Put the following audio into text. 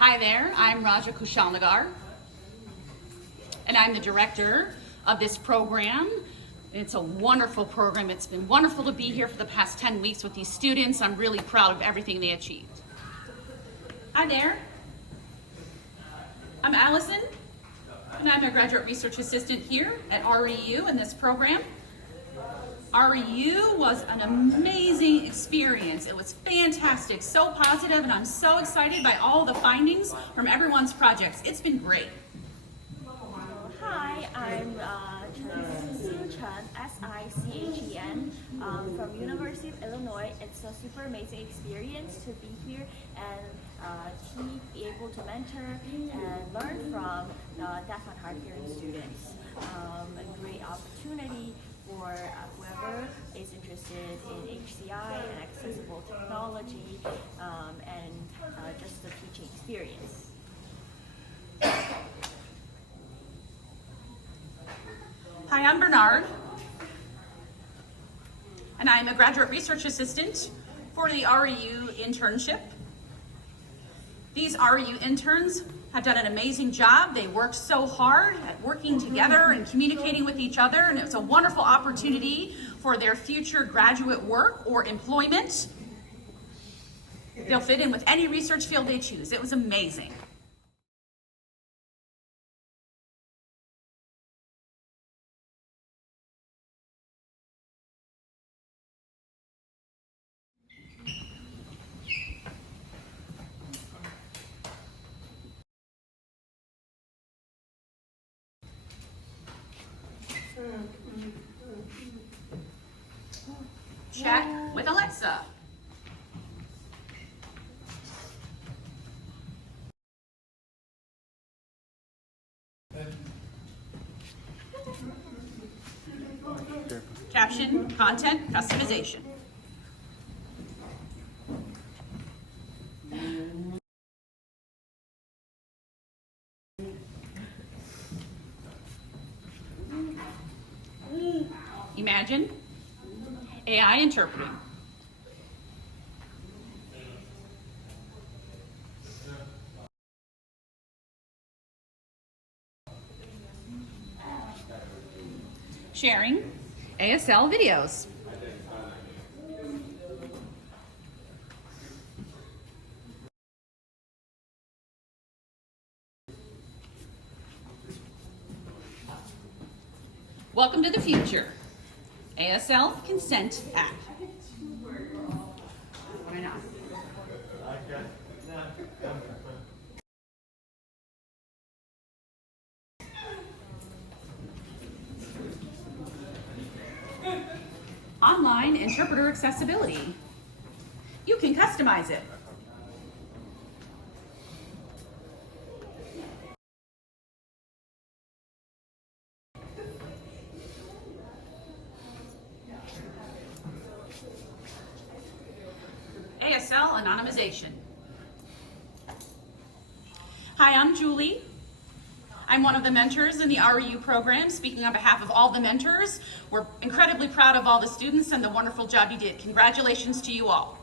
Hi there, I'm Raja Kushalnagar, and I'm the director of this program. It's a wonderful program. It's been wonderful to be here for the past 10 weeks with these students. I'm really proud of everything they achieved. Hi there, I'm Alison, and I'm a graduate research assistant here at REU in this program. REU was an amazing experience. It was fantastic, so positive, and I'm so excited by all the findings from everyone's projects. It's been great. Hi, I'm Chen, S-I-C-H-E-N, from University of Illinois. It's a super amazing experience to be here and be able to mentor and learn from deaf and hard-hearing students. A great opportunity for whoever is interested in HCI and accessible technology and just the teaching experience. Hi, I'm Bernard, and I'm a graduate research assistant for the REU internship. These REU interns have done an amazing job. They worked so hard at working together and communicating with each other, and it's a wonderful opportunity for their future graduate work or employment. They'll fit in with any research field they choose. It was amazing. Chat with Alexa. Caption, content, customization. Imagine AI interpreting. Sharing ASL videos. Welcome to the future. ASL consent app. Why not? Online interpreter accessibility. You can customize it. ASL anonymization. Hi, I'm Julie. I'm one of the mentors in the REU program. Speaking on behalf of all the mentors, we're incredibly proud of all the students and the wonderful job you did. Congratulations to you all.